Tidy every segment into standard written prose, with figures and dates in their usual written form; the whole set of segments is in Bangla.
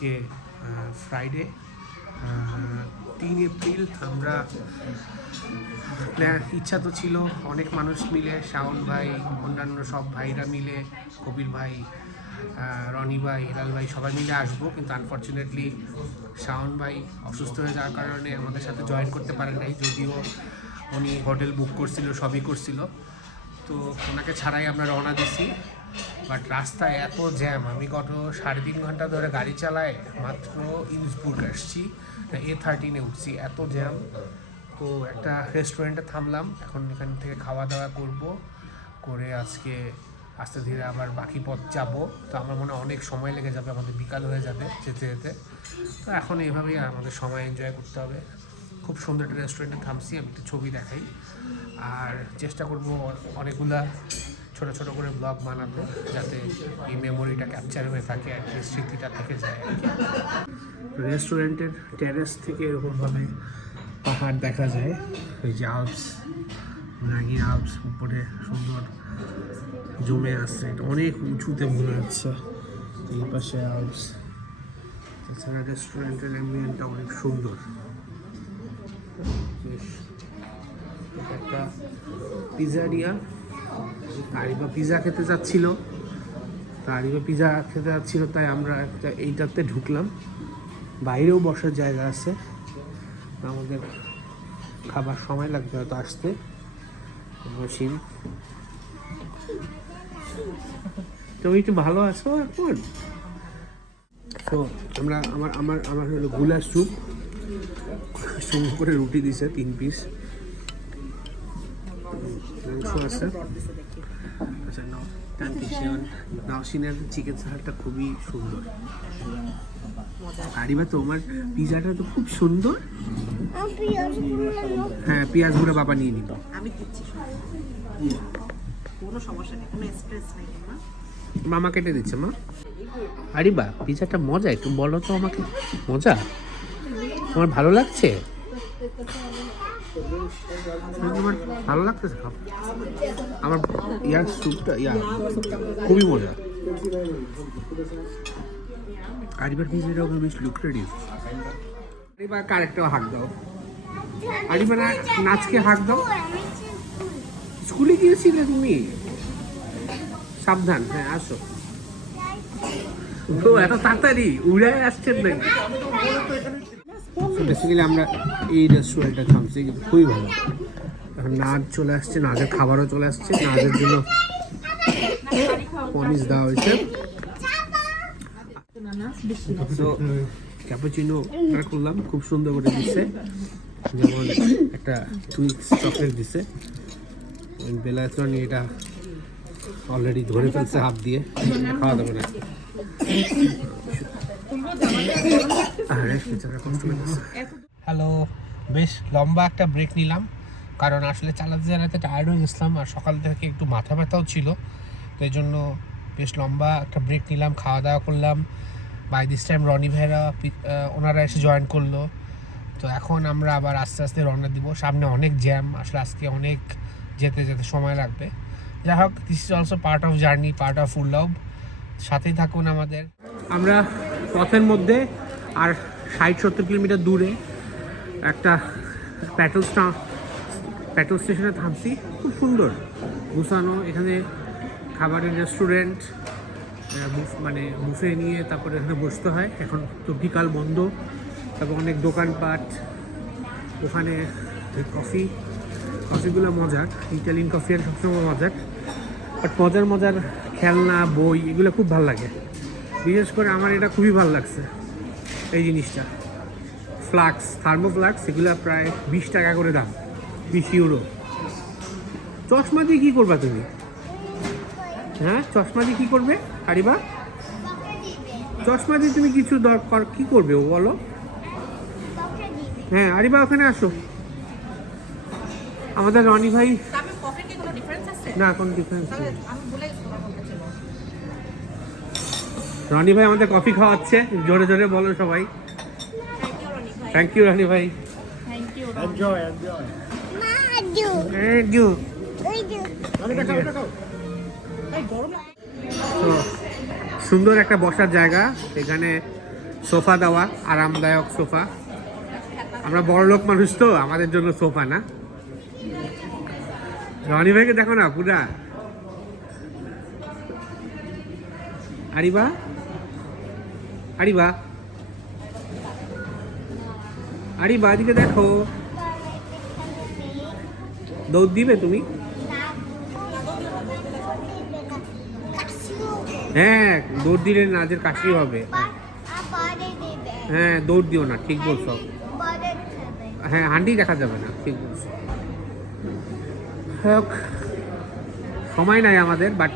আজকে ফ্রাইডে 3 এপ্রিল। আমরা ইচ্ছা তো ছিল অনেক মানুষ মিলে, শাওন ভাই, অন্যান্য সব ভাইরা মিলে, কবির ভাই, রনি ভাই, হিলাল ভাই সবাই মিলে আসবো, কিন্তু আনফর্চুনেটলি শাওন ভাই অসুস্থ হয়ে যাওয়ার কারণে আমাদের সাথে জয়েন করতে পারেন নাই। যদিও উনি হোটেল বুক করছিল, সবই করছিল, তো ওনাকে ছাড়াই আমরা রওনা দিছি। বাট রাস্তায় এত জ্যাম, আমি গত 3.5 ঘন্টা ধরে গাড়ি চালায় মাত্র ইন্সবুর্গ আসছি, A13 উঠছি, এত জ্যাম। তো একটা রেস্টুরেন্টে থামলাম, এখন এখান থেকে খাওয়া দাওয়া করে আজকে আস্তে ধীরে আবার বাকি পথ যাব। তো আমার মনে হয় অনেক সময় লেগে যাবে, আমাদের বিকাল হয়ে যাবে যেতে যেতে। তো এখন এইভাবেই আমাদের সময় এনজয় করতে হবে। খুব সুন্দর একটা রেস্টুরেন্টে থামছি, আমি একটু ছবি দেখাই, আর চেষ্টা করব অনেকগুলা ছোটো ছোটো করে ব্লগ বানাতে, যাতে এই মেমোরিটা ক্যাপচার হয়ে থাকে, আর কি স্মৃতিটা থেকে যায় আর কি। রেস্টুরেন্টের টেরেস থেকে এরকমভাবে পাহাড় দেখা যায়, ওই যে আল্পস, নাগি আল্পস উপরে সুন্দর জমে আসছে, এটা অনেক উঁচুতে মনে হচ্ছে। এই পাশে আল্পস, এছাড়া রেস্টুরেন্টের অ্যাম্বিয়েন্টটা অনেক সুন্দর। একটা পিজারিয়া, আরিবা পিজা খেতে যাচ্ছিল, তাই আমরা একটা এইটাতে ঢুকলাম। বাইরেও বসার জায়গা আছে, আমাদের খাবার সময় লাগবে হয়তো আসতে। বসিন, তুমি একটু ভালো আছো এখন? তো আমরা আমার হলো গুলা স্যুপ, সঙ্গে করে রুটি দিছে 3 পিস, মাংস আছে। আচ্ছা, নাওশিনের চিকেন স্যালাডটা খুবই সুন্দর। আরিবা, তোমার পিজাটা তো খুব সুন্দর। হ্যাঁ, পেঁয়াজ গুঁড়ো বাবা নিয়ে নিব, আমি দিচ্ছি, কোনো সমস্যা নেই, কোনো স্ট্রেস নেই। মামা কেটে দিচ্ছে মা। আরিবা, পিজাটা মজা, একটু বলো তো আমাকে, মজা? তোমার ভালো লাগছে? তোমার ভালো লাগতেছে? খাও। আমার ইয়ার স্যুপটা খুবই মজা। আরিবার পিজাটা বেশ লুক্রেটিভ। আরিবা, কারেক্টও হাঁক দাও। আরিবা, নাচকে হাঁক দাও। স্কুলে গিয়েছিলে তুমি? সাবধান, হ্যাঁ আসো। তো এত তাড়াতাড়ি উড়ে আসছেন নাকি? বেসিক্যালি আমরা এই রেস্টুরেন্টটা থামছি, কিন্তু খুবই ভালো। এখন নাচ চলে আসছে, নাচের খাবারও চলে আসছে, নাচের জন্য পনিস দেওয়া হয়েছে। তো ক্যাপুচিনো করলাম, খুব সুন্দর করে দিচ্ছে, যেমন একটা টুইক্স চকলেট দিচ্ছে। বেলায়তন এটা অলরেডি ধরে ফেলছে হাত দিয়ে, খাওয়া যাবে না। হ্যালো, বেশ লম্বা একটা ব্রেক নিলাম, কারণ আসলে চালাতে চালাতে টায়ার্ড হয়ে গেছিলাম, আর সকাল থেকে একটু মাথা ব্যথাও ছিল, তো এই জন্য বেশ লম্বা একটা ব্রেক নিলাম, খাওয়া দাওয়া করলাম। বাই দিস টাইম রনি ভাইরা ওনারা এসে জয়েন করলো। তো এখন আমরা আবার আস্তে আস্তে রওনা দিব, সামনে অনেক জ্যাম, আসলে আজকে অনেক যেতে যেতে সময় লাগবে। যাই হোক, this is also part of journey, part of উল্লভ, সাথেই থাকুন আমাদের। আমরা পথের মধ্যে আর 60-70 কিলোমিটার দূরে একটা পেট্রোল স্টেশনে থামছি, খুব সুন্দর গুছানো। এখানে খাবারের রেস্টুরেন্ট, মানে বুফে নিয়ে তারপরে এখানে বসতে হয়। এখন তো বিকাল বন্ধ, তারপর অনেক দোকানপাট। ওখানে কফিগুলো মজার, ইটালিয়ান কফি আর সবসময় মজার, বাট মজার খেলনা, বই, এগুলো খুব ভালো লাগে। বিশেষ করে আমার এটা খুবই ভালো লাগছে, এই জিনিসটা, ফ্লাক্স, থার্মোফ্লাক্স, এগুলো প্রায় 20 টাকা করে দাম, 20 ইউরো। চশমা দিয়ে কী করবা তুমি? হ্যাঁ, চশমা দিয়ে কী করবে আরিবা? চশমা দিয়ে তুমি কিছু দরকার কী করবে ও বলো? হ্যাঁ আরিবা, ওখানে আসো। আমাদের রনি ভাই, না কোনো ডিফারেন্স নেই। রনি ভাই আমাদের কফি খাওয়াচ্ছে, জোরে জোরে বলো সবাই। থ্যাংক ইউ রনি ভাই। সুন্দর একটা বসার জায়গা, এখানে সোফা দেওয়া, আরামদায়ক সোফা। আমরা বড়লোক মানুষ তো, আমাদের জন্য সোফা না। রনি ভাইকে দেখো না পুরা। আরিবা আরিবা আরিবা, এদিকে দেখো। দৌড় দিবে তুমি? হ্যাঁ, দৌড় দিলে নাজের কাশি হবে। হ্যাঁ, দৌড় দিও না, ঠিক বলছো। হ্যাঁ, হান্ডি দেখা যাবে না, ঠিক বলছো। সময় নাই আমাদের, বাট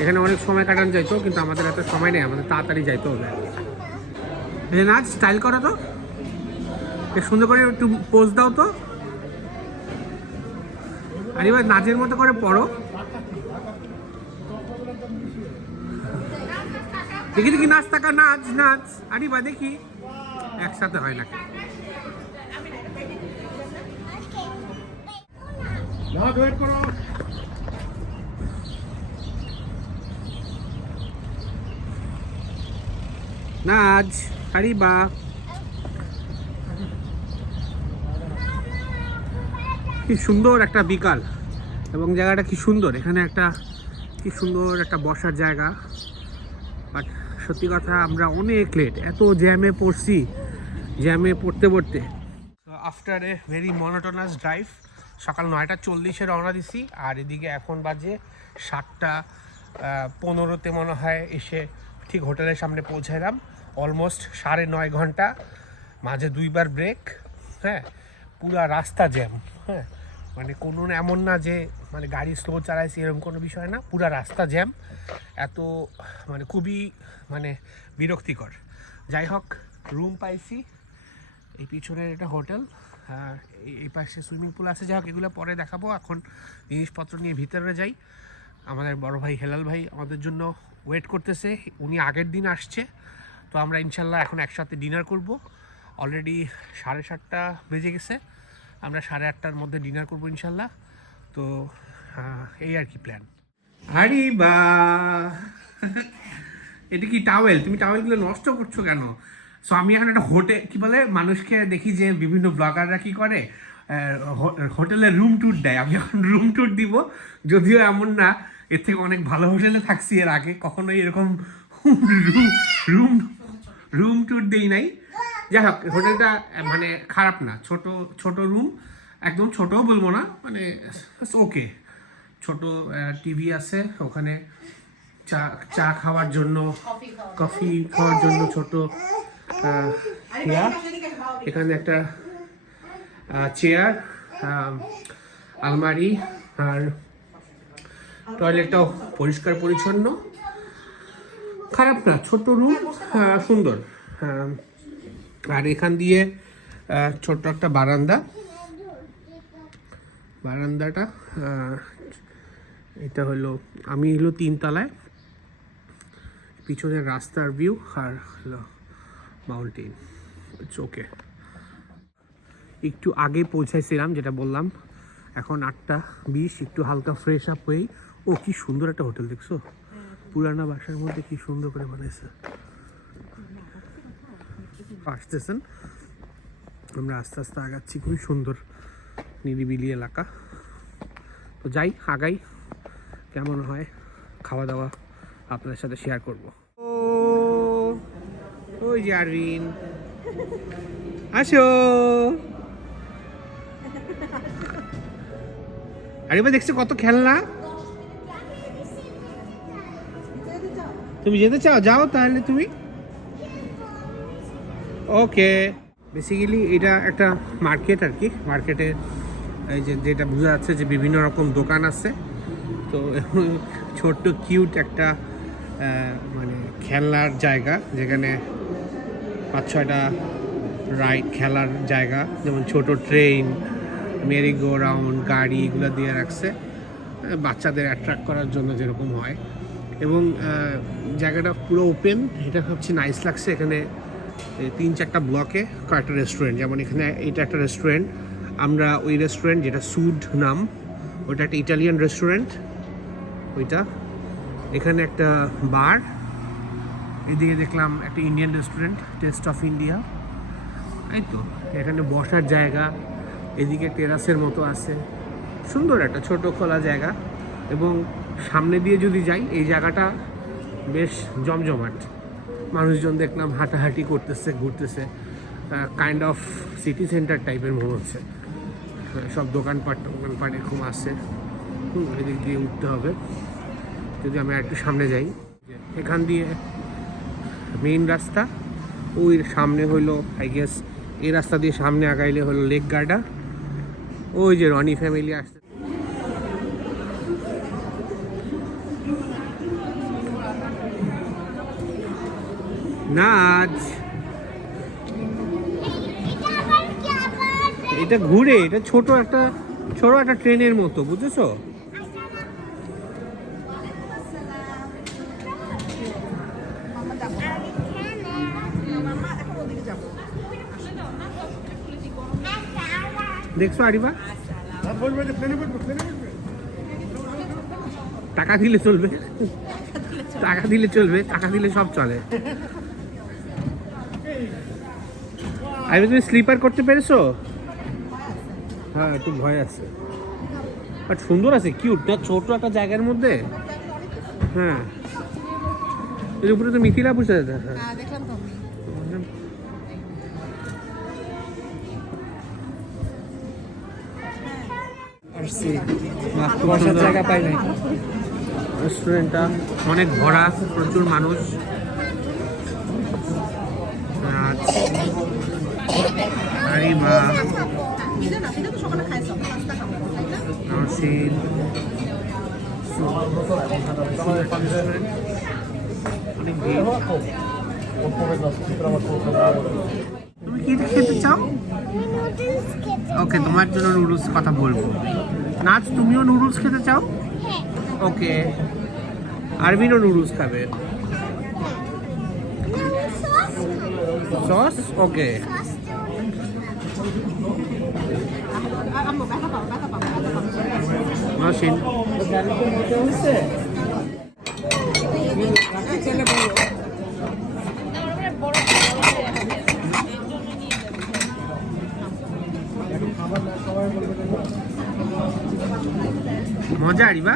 এখানে অনেক সময় কাটানো যাইতো, কিন্তু আমাদের এত সময় নেই, আমাদের তাড়াতাড়ি যাইতে হবে। নাচ স্টাইল করো তো, সুন্দর করে একটু পোজ দাও তো। আর এবার নাচের মতো করে পড়ো। দেখি দেখি নাচ, টাকা নাচ নাচ। আরিবা দেখি, একসাথে হয় না। নাচ আরিবা। কি সুন্দর একটা বিকাল, এবং জায়গাটা কি সুন্দর। এখানে একটা কি সুন্দর একটা বসার জায়গা। বাট সত্যি কথা, আমরা অনেক লেট, এত জ্যামে পড়ছি, জ্যামে পড়তে পড়তে। After a very monotonous drive, সকাল 9:40 রওনা দিছি, আর এদিকে এখন বাজে 7:15 মনে হয় এসে ঠিক হোটেলের সামনে পৌঁছাইলাম। অলমোস্ট 9.5 ঘন্টা, মাঝে 2বার ব্রেক। হ্যাঁ, পুরা রাস্তা জ্যাম। হ্যাঁ, মানে কোনো এমন না যে মানে গাড়ি স্লো চালাইছি, এরকম কোনো বিষয় না, পুরা রাস্তা জ্যাম। এত মানে খুবই মানে বিরক্তিকর। যাই হোক, রুম পাইছি। এই পিছনের এটা হোটেল, এই পাশে সুইমিং পুল আছে। যাই হোক, এগুলো পরে দেখাবো। এখন জিনিসপত্র নিয়ে ভিতরে যাই। আমাদের বড় ভাই হেলাল ভাই আমাদের জন্য ওয়েট করতেছে। উনি আগের দিন আসছে, তো আমরা ইনশাল্লাহ এখন একসাথে ডিনার করব। অলরেডি 7:30 বেজে গেছে, আমরা 8:30টার মধ্যে ডিনার করব ইনশাল্লাহ। তো এই আর কি প্ল্যান। আরে বা, এটা কি টাওয়েল? তুমি টাওয়েলগুলো নষ্ট করছো কেন? সো আমি এখন একটা হোটেল, কি বলে, মানুষকে দেখি যে বিভিন্ন ব্লগাররা কি করে, হোটেলের রুম ট্যুর দেয়। আমি এখন রুম ট্যুর দিব, যদিও এমন না, এর থেকে অনেক ভালো হোটেলে থাকছি এর আগে, কখনোই এরকম রুম রুম ট্যুর দিই নাই। যাই হোক, হোটেলটা মানে খারাপ না, ছোট রুম, একদম ছোটও বলবো না, মানে ওকে। ছোট টিভি আছে ওখানে, চা খাওয়ার জন্য, কফি খাওয়ার জন্য ছোট চেয়ার, এখানে একটা চেয়ার, আলমারি, আর টয়লেটটাও পরিষ্কার পরিচ্ছন্ন। খারাপ না, ছোট রুম, সুন্দর। আর এখান দিয়ে ছোট্ট একটা বারান্দাটা, এটা হলো, আমি হলো 3 তলায়, পিছনের রাস্তার ভিউ, আর হলো মাউন্টেন। It's okay. একটু আগে পৌঁছাইছিলাম, যেটা বললাম। এখন 8:20, একটু হালকা ফ্রেশ আপ হয়েই। ও কি সুন্দর একটা হোটেল, দেখছো? পুরানা বাসার মধ্যে কি সুন্দর করে বানাইছে। আসতেছেন, আমরা আস্তে আস্তে আগাচ্ছি। খুবই সুন্দর নিরিবিলি এলাকা। তো যাই, আগাই, কেমন হয় খাওয়া দাওয়া আপনাদের সাথে শেয়ার করব। ওই যে আরবিন, আসো। আরে ভাই, দেখছো কত খেলনা? তুমি যেতে চাও? যাও তাহলে তুমি। ওকে। বেসিক্যালি এটা একটা মার্কেট আর কি। মার্কেটে এই যেটা বোঝা যাচ্ছে যে বিভিন্ন রকম দোকান আছে। তো ছোট্ট কিউট একটা মানে খেলার জায়গা, যেখানে 5-6টা রাইড, খেলার জায়গা, যেমন ছোট ট্রেন, মেরি গো রাউন্ড, গাড়ি, এগুলো দিয়ে রাখছে বাচ্চাদের অ্যাট্রাক্ট করার জন্য, যেরকম হয়। এবং জায়গাটা পুরো ওপেন, এটা হচ্ছে নাইস লাগছে। এখানে 3-4টা ব্লকে কয়েকটা রেস্টুরেন্ট, যেমন এখানে এটা একটা রেস্টুরেন্ট, আমরা ওই রেস্টুরেন্ট যেটা সুড নাম, ওটা একটা ইটালিয়ান রেস্টুরেন্ট ওইটা। এখানে একটা বার, এদিকে দেখলাম একটা Indian restaurant, test of India. এই তো এখানে বসার জায়গা, এদিকে টেরাসের মতো আছে, সুন্দর একটা ছোট খোলা জায়গা। এবং সামনে দিয়ে যদি যাই, এই জায়গাটা বেশ জমজমাট, মানুষজন দেখলাম হাঁটাহাঁটি করতেছে, ঘুরতেছে, কাইন্ড অফ সিটি সেন্টার টাইপের মনে হচ্ছে। সব দোকানপাট এরকম আছে। এদিক দিয়ে উঠতে হবে যদি আমি একটু সামনে যাই। এখান দিয়ে মেইন রাস্তা, ওই সামনে হইলো আই গেস এই রাস্তা দিয়ে সামনে আগাইলে হলো লেক গার্ডেন। ওই যে রনি ফ্যামিলি আসছে। নাচ, এটা ঘুরে, এটা ছোট একটা ট্রেনের মতো, বুঝেছো? দেখছো আরিবা? টাকা দিলে চলবে, টাকা দিলে চলবে, টাকা দিলে সব চলে। আরিবা তুমি স্লিপার করতে পেরেছো? হ্যাঁ, একটু ভয় আছে, বাট সুন্দর আছে, কিউট না, ছোট একটা জায়গার মধ্যে। হ্যাঁ, এর উপরে তো মিথিলা বসে আছে। দেখলাম তো বসার জায়গা পাই নাই। রেস্টুরেন্টটা অনেক ভরা, প্রচুর মানুষ। আরে বা তুমি কি খেতে চাও? ওকে, তোমার জন্য নুডলস কথা বলবো। নাচ, তুমিও নুডলস খেতে চাও? ওকে, আরবিনও নুডলস খাবে। সস? ওকে। নসিন মজা আরিবা?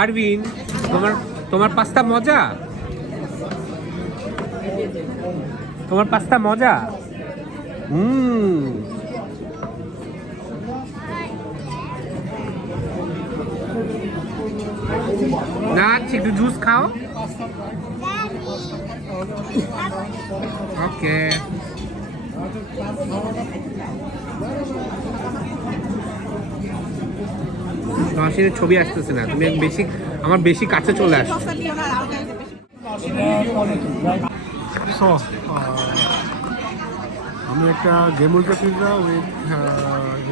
আরবিন, তোমার পাস্তা মজা? তোমার পাস্তা মজা? না, একটু জুস খাও। ওকে, নসিনের ছবি আসতেছে না, তুমি আমার বেশি কাছে চলে আসছো। আমি একটা গেমুলকা pizza with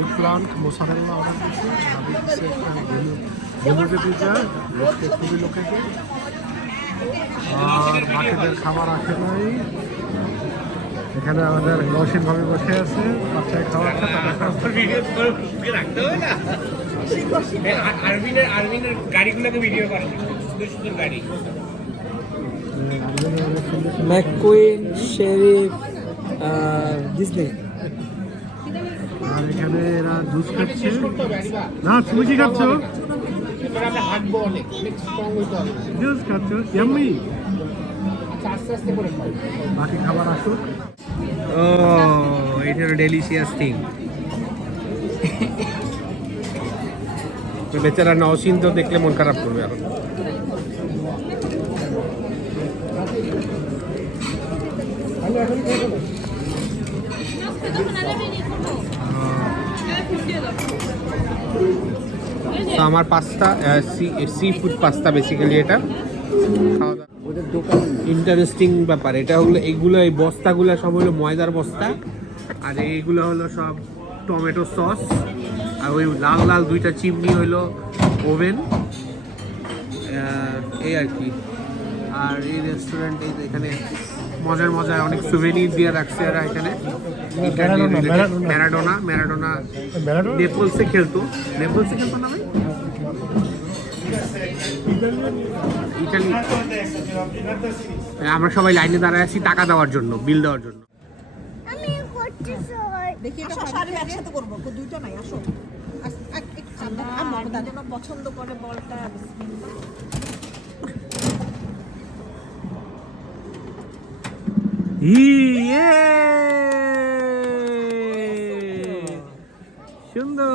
eggplant mozzarella order করছি। গেমুলকা পিৎজা লোককে খুবই লোকেকে, আর বাকিদের খাবার আসে নাই। এখানে আমাদের নসীন ভাবে বসে আছে, বাচ্চায় খাওয়াচ্ছে, আরবিনের গাড়িগুলোকে ভিডিও করে, সুন্দর সুন্দর গাড়ি। McQueen, sheriff, Disney. আর এখানে এরা জুস খাচ্ছে। না, তুমি কি খাচ্ছ? জুস খাচ্ছ? ইয়াম্মি। বাকি খাবার আসুক। ও, এটা ডেলিশিয়াস থিং। বেচারা নওশিন তো দেখলে মন খারাপ করবে এখন। তো আমার pasta, sea food pasta basically, এটা খাওয়া দাওয়া ইন্টারেস্টিং ব্যাপার। এটা হলো এইগুলো, এই বস্তাগুলো সব হলো ময়দার বস্তা, আর এইগুলো হলো সব টমেটো সস, আর ওই লাল লাল দুইটা চিমনি হইলো ওভেন, এই আর কি। আর এই রেস্টুরেন্ট, এখানে মজার মজার অনেক সুভেনির দিয়ে রাখছে এরা এখানে। ম্যারাডোনা নেপলসে খেলতো না ভাই? ইটালি। আমরা সবাই লাইনে দাঁড়ায় আছি টাকা দেওয়ার জন্য, বিল দেওয়ার জন্য। দেখি এটা শাড়ি একসাথে করবো, দুইটা নাই। আসো একটু সাবধানে, আমার জন্য পছন্দ করে বলটা। ইয়ে! সুন্দর।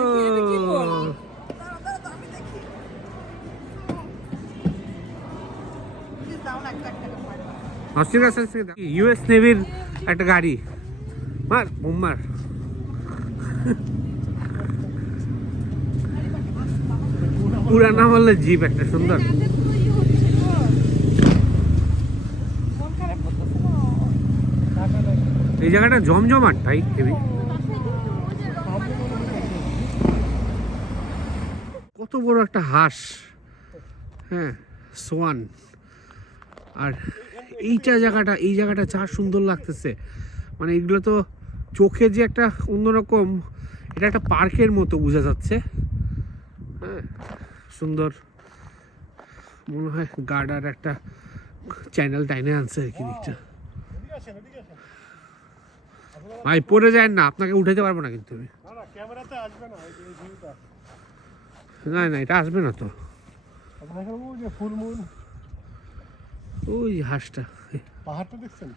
ইউএস নেভির একটা গাড়ি, মার বোমার। পুরা নাম হলো জিপ, একটা সুন্দর। এই জায়গাটা জমজমাট ভাই, হেভি। কত বড় একটা হাঁস, হ্যাঁ, সোয়ান। আর এই জায়গাটা যা সুন্দর লাগতেছে, মানে এগুলো তো চোখে যে একটা অন্যরকম, এটা একটা পার্কের মতো বোঝা যাচ্ছে। হ্যাঁ, সুন্দর। মনে হয় গার্ডার একটা চ্যানেল টাইনে আনছে আর কি দিকটা। ভাই পড়ে যায় না, আপনাকে উঠাইতে পারবো না কিন্তু আমি। ক্যামেরাতে আসবে না এই ভিউটা। না এটা আসবে না তো। আপনারা যে ফুল মুন ওই হাঁসটা, পাহাড়টা দেখছেন?